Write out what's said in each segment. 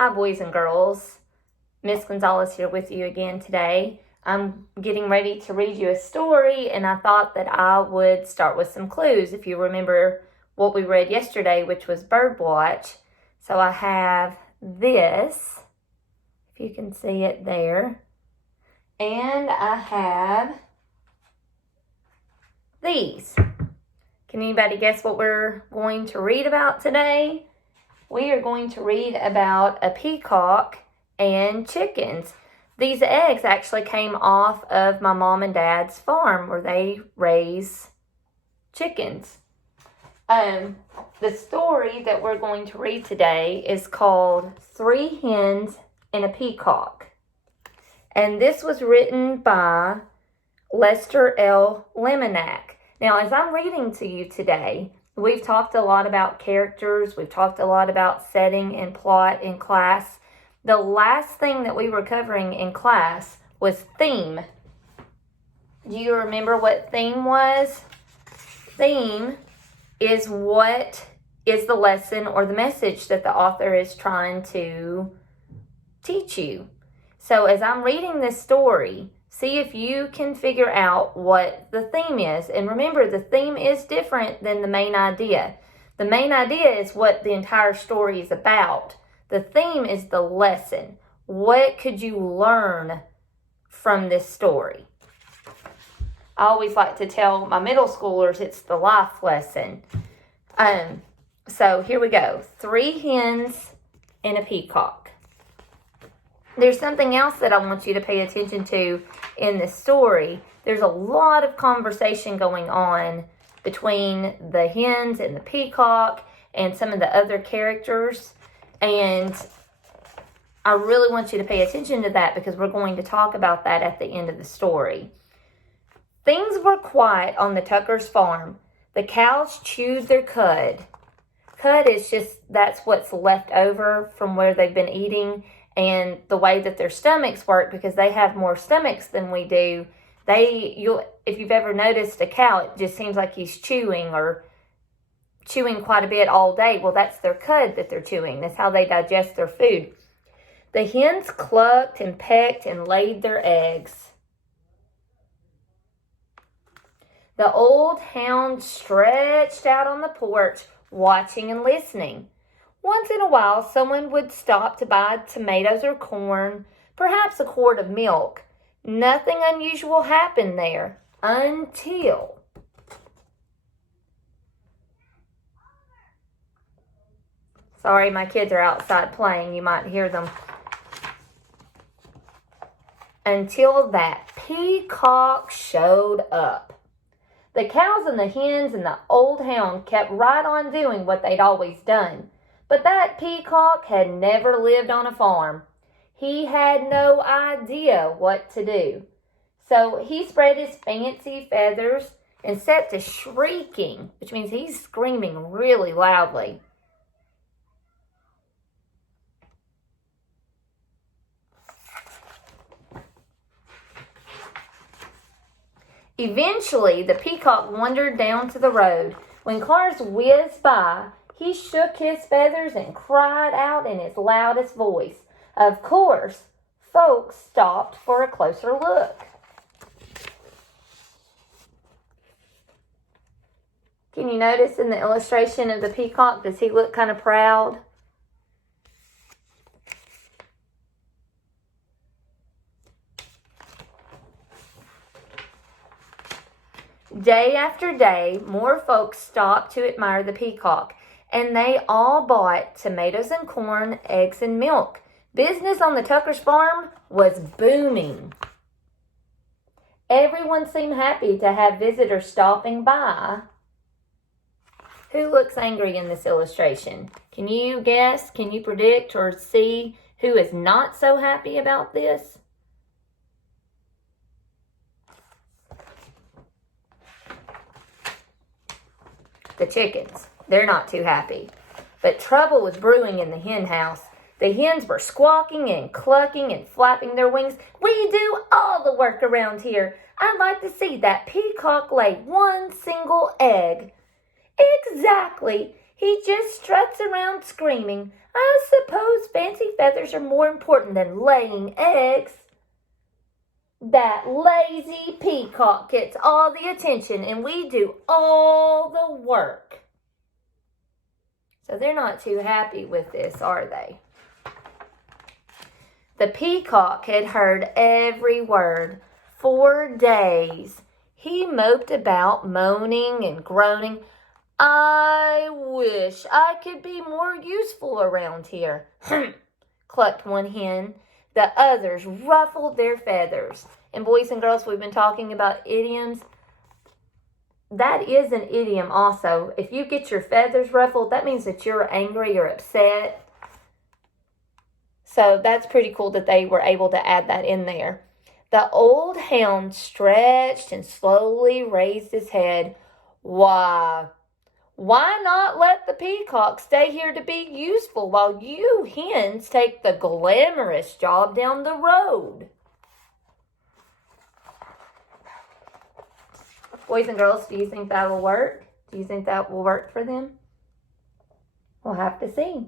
Hi, boys and girls. Miss Gonzales here with you again today. I'm getting ready to read you a story, and I thought that I would start with some clues. If you remember what we read yesterday, which was Birdwatch. So I have this, if you can see it there. And I have these. Can anybody guess what we're going to read about today? We are going to read about a peacock and chickens. These eggs actually came off of my mom and dad's farm where they raise chickens. The story that we're going to read today is called 3 Hens and a Peacock. And this was written by Lester L. Lemonack. Now, as I'm reading to you today, we've talked a lot about characters. We've talked a lot about setting and plot in class. The last thing that we were covering in class was theme. Do you remember what theme was? Theme is what is the lesson or the message that the author is trying to teach you. So as I'm reading this story, see if you can figure out what the theme is. And remember, the theme is different than the main idea. The main idea is what the entire story is about. The theme is the lesson. What could you learn from this story? I always like to tell my middle schoolers it's the life lesson. So here we go. 3 hens and a peacock. There's something else that I want you to pay attention to in this story. There's a lot of conversation going on between the hens and the peacock and some of the other characters. And I really want you to pay attention to that because we're going to talk about that at the end of the story. Things were quiet on the Tucker's farm. The cows chewed their cud. Cud is that's what's left over from where they've been eating. And the way that their stomachs work, because they have more stomachs than we do, if you've ever noticed a cow, it just seems like he's chewing quite a bit all day. Well, that's their cud that they're chewing. That's how they digest their food. The hens clucked and pecked and laid their eggs. The old hound stretched out on the porch, watching and listening. Once in a while, someone would stop to buy tomatoes or corn, perhaps a quart of milk. Nothing unusual happened there until... Sorry, my kids are outside playing. You might hear them. Until that peacock showed up. The cows and the hens and the old hound kept right on doing what they'd always done. But that peacock had never lived on a farm. He had no idea what to do. So he spread his fancy feathers and set to shrieking, which means he's screaming really loudly. Eventually, the peacock wandered down to the road. When cars whizzed by, he shook his feathers and cried out in his loudest voice. Of course, folks stopped for a closer look. Can you notice in the illustration of the peacock, does he look kind of proud? Day after day, more folks stopped to admire the peacock. And they all bought tomatoes and corn, eggs and milk. Business on the Tucker's farm was booming. Everyone seemed happy to have visitors stopping by. Who looks angry in this illustration? Can you guess? Can you predict or see who is not so happy about this? The chickens. They're not too happy. But trouble was brewing in the hen house. The hens were squawking and clucking and flapping their wings. We do all the work around here. I'd like to see that peacock lay one single egg. Exactly. He just struts around screaming. I suppose fancy feathers are more important than laying eggs. That lazy peacock gets all the attention and we do all the work. So they're not too happy with this, are they? The peacock had heard every word. For days, he moped about, moaning and groaning. I wish I could be more useful around here, clucked one hen. The others ruffled their feathers. And boys and girls, we've been talking about idioms. That is an idiom also. If you get your feathers ruffled, that means that you're angry or upset. So that's pretty cool that they were able to add that in there. The old hound stretched and slowly raised his head. Why not let the peacock stay here to be useful while you hens take the glamorous job down the road? Boys and girls, do you think that will work? Do you think that will work for them? We'll have to see.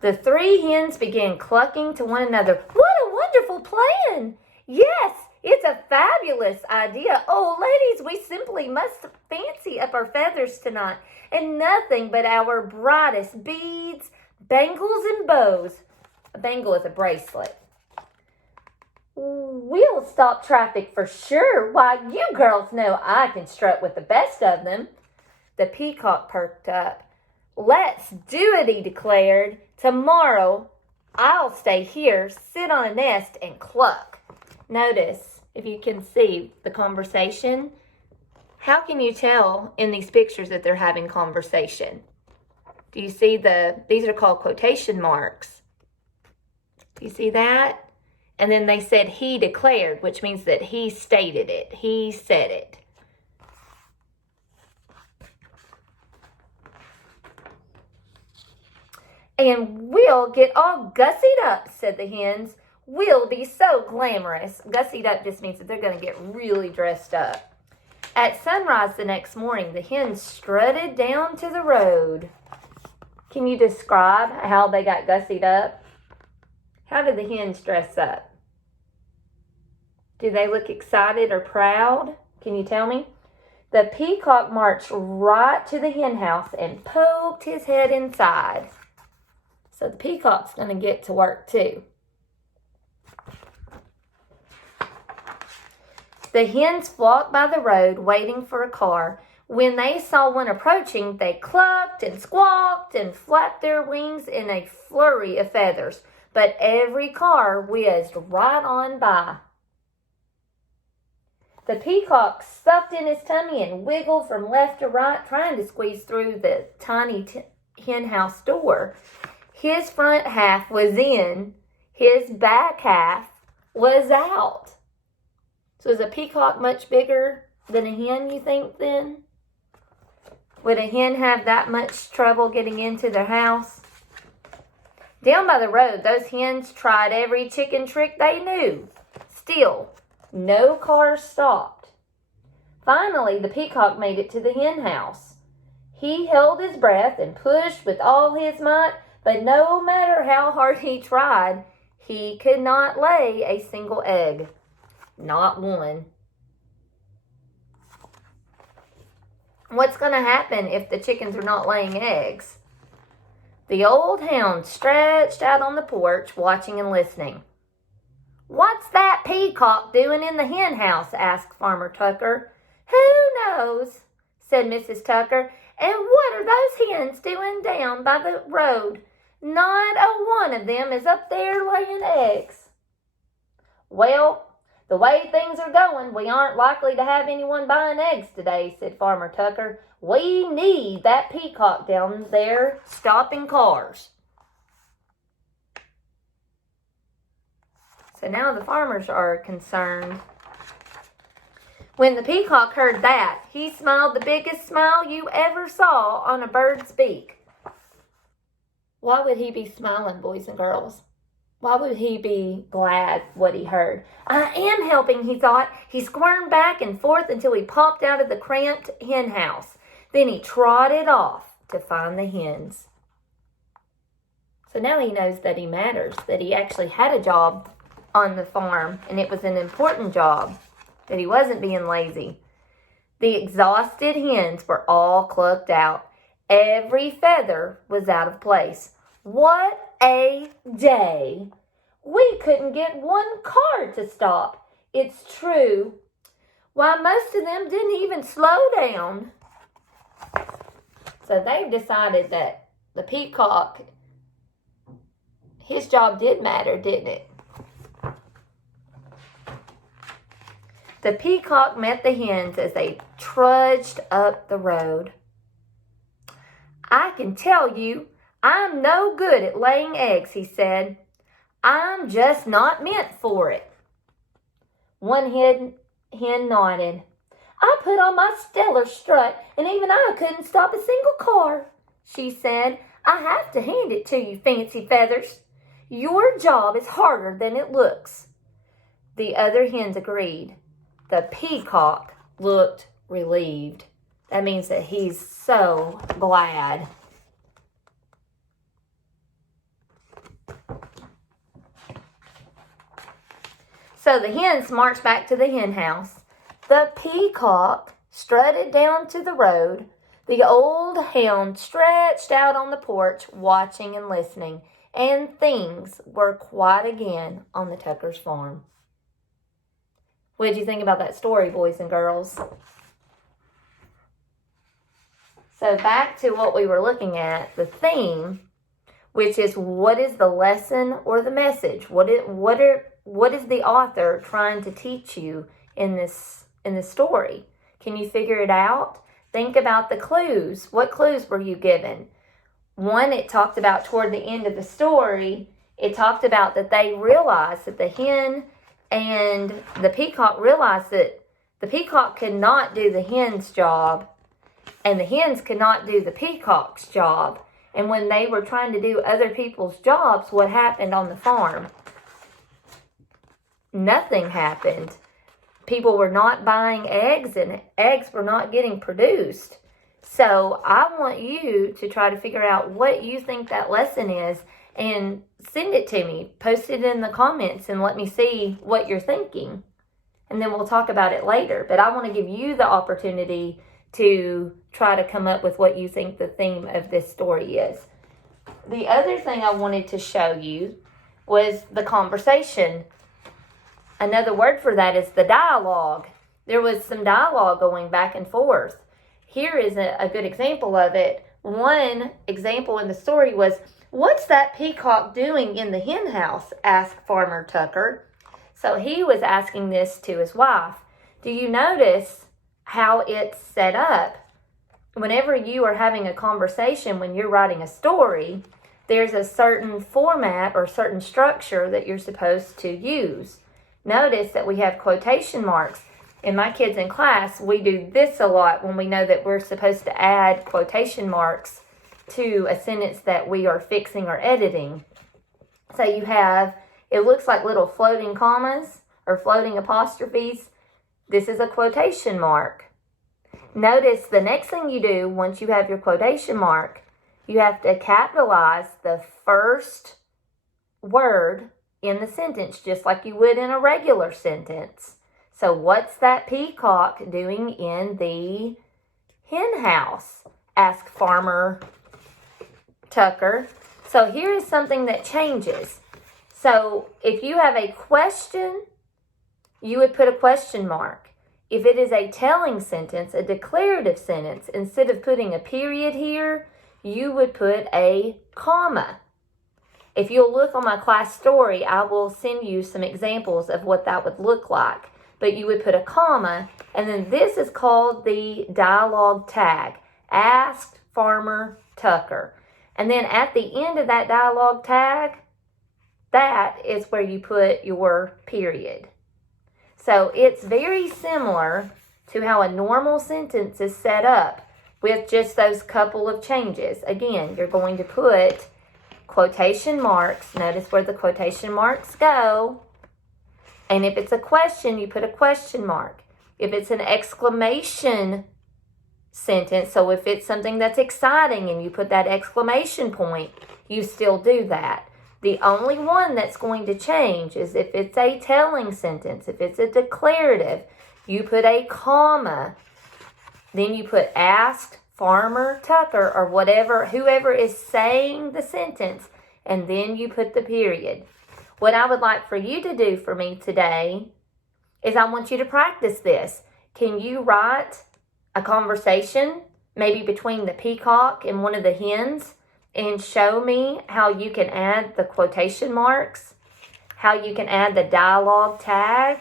The three hens began clucking to one another. What a wonderful plan! Yes, it's a fabulous idea. Oh, ladies, we simply must fancy up our feathers tonight. And nothing but our brightest beads, bangles, and bows. A bangle is a bracelet. We'll stop traffic for sure. Why, you girls know I can strut with the best of them. The peacock perked up. Let's do it, he declared. Tomorrow, I'll stay here, sit on a nest, and cluck. Notice, if you can see the conversation, how can you tell in these pictures that they're having conversation? Do you see these are called quotation marks. Do you see that? And then they said he declared, which means that he stated it. He said it. And we'll get all gussied up, said the hens. We'll be so glamorous. Gussied up just means that they're going to get really dressed up. At sunrise the next morning, the hens strutted down to the road. Can you describe how they got gussied up? How did the hens dress up? Do they look excited or proud? Can you tell me? The peacock marched right to the hen house and poked his head inside. So the peacock's going to get to work too. The hens flocked by the road waiting for a car. When they saw one approaching, they clucked and squawked and flapped their wings in a flurry of feathers. But every car whizzed right on by. The peacock sucked in his tummy and wiggled from left to right, trying to squeeze through the tiny hen house door. His front half was in, his back half was out. So is a peacock much bigger than a hen, you think, then? Would a hen have that much trouble getting into their house? Down by the road, those hens tried every chicken trick they knew. Still, no cars stopped. Finally, the peacock made it to the hen house. He held his breath and pushed with all his might, but no matter how hard he tried, he could not lay a single egg. Not one. What's going to happen if the chickens are not laying eggs? The old hound stretched out on the porch, watching and listening. What's that peacock doing in the hen house? Asked Farmer Tucker. Who knows? Said Mrs. Tucker. And what are those hens doing down by the road? Not a one of them is up there laying eggs. Well, the way things are going, we aren't likely to have anyone buying eggs today, said Farmer Tucker. We need that peacock down there stopping cars. So now the farmers are concerned. When the peacock heard that, he smiled the biggest smile you ever saw on a bird's beak. Why would he be smiling, boys and girls? Why would he be glad what he heard? I am helping, he thought. He squirmed back and forth until he popped out of the cramped hen house. Then he trotted off to find the hens. So now he knows that he matters, that he actually had a job on the farm, and it was an important job, that he wasn't being lazy. The exhausted hens were all clucked out. Every feather was out of place. What a day! We couldn't get one car to stop. It's true. Why, most of them didn't even slow down. So they've decided that the Peacock, his job did matter, didn't it? The Peacock met the hens as they trudged up the road. I can tell you, I'm no good at laying eggs, he said. I'm just not meant for it. One hen nodded. I put on my stellar strut, and even I couldn't stop a single car, she said. I have to hand it to you, Fancy Feathers. Your job is harder than it looks. The other hens agreed. The Peacock looked relieved. That means that he's so glad. So the hens marched back to the hen house. The Peacock strutted down to the road. The old hound stretched out on the porch, watching and listening. And things were quiet again on the Tucker's farm. What did you think about that story, boys and girls? So back to what we were looking at, the theme, which is what is the lesson or the message? What is the author trying to teach you in this story? Can you figure it out? Think about the clues. What clues were you given? One, it talked about toward the end of the story, it talked about that they realized that the hen and the Peacock realized that the Peacock could not do the hen's job, and the hens could not do the Peacock's job. And when they were trying to do other people's jobs, what happened on the farm? Nothing happened. People were not buying eggs, and eggs were not getting produced. So I want you to try to figure out what you think that lesson is and send it to me. Post it in the comments and let me see what you're thinking. And then we'll talk about it later. But I want to give you the opportunity to try to come up with what you think the theme of this story is. The other thing I wanted to show you was the conversation. Another word for that is the dialogue. There was some dialogue going back and forth. Here is a good example of it. One example in the story was, "What's that Peacock doing in the hen house?" asked Farmer Tucker. So he was asking this to his wife. Do you notice how it's set up? Whenever you are having a conversation, when you're writing a story, there's a certain format or certain structure that you're supposed to use. Notice that we have quotation marks. In my kids in class, we do this a lot when we know that we're supposed to add quotation marks to a sentence that we are fixing or editing. So you have, it looks like little floating commas or floating apostrophes. This is a quotation mark. Notice the next thing you do once you have your quotation mark, you have to capitalize the first word in the sentence, just like you would in a regular sentence. So what's that Peacock doing in the hen house? Asked Farmer Tucker. So here is something that changes. So if you have a question, you would put a question mark. If it is a telling sentence, a declarative sentence, instead of putting a period here, you would put a comma. If you'll look on my class story, I will send you some examples of what that would look like. But you would put a comma, and then this is called the dialogue tag. Asked Farmer Tucker. And then at the end of that dialogue tag, that is where you put your period. So it's very similar to how a normal sentence is set up with just those couple of changes. Again, you're going to put quotation marks. Notice where the quotation marks go. And if it's a question, you put a question mark. If it's an exclamation sentence, so if it's something that's exciting and you put that exclamation point, you still do that. The only one that's going to change is if it's a telling sentence. If it's a declarative, you put a comma. Then you put asked Farmer Tucker or whatever, whoever is saying the sentence, and then you put the period. What I would like for you to do for me today is I want you to practice this. Can you write a conversation, maybe between the peacock and one of the hens, and show me how you can add the quotation marks, how you can add the dialogue tag,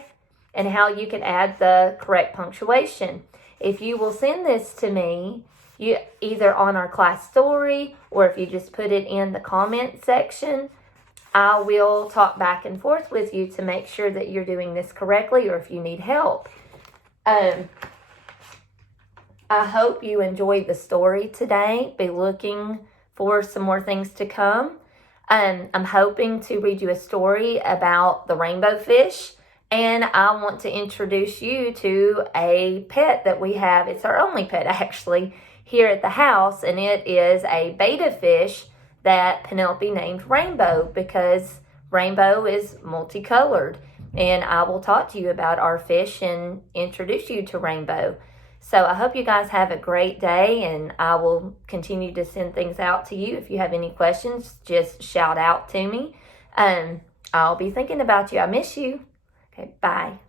and how you can add the correct punctuation? If you will send this to me, you either on our class story or if you just put it in the comment section, I will talk back and forth with you to make sure that you're doing this correctly or if you need help. I hope you enjoyed the story today. Be looking for some more things to come. I'm hoping to read you a story about the rainbow fish, and I want to introduce you to a pet that we have. It's our only pet actually here at the house, and it is a betta fish that Penelope named Rainbow because rainbow is multicolored. And I will talk to you about our fish and introduce you to Rainbow. So I hope you guys have a great day, and I will continue to send things out to you. If you have any questions, just shout out to me. I'll be thinking about you. I miss you. Okay, bye.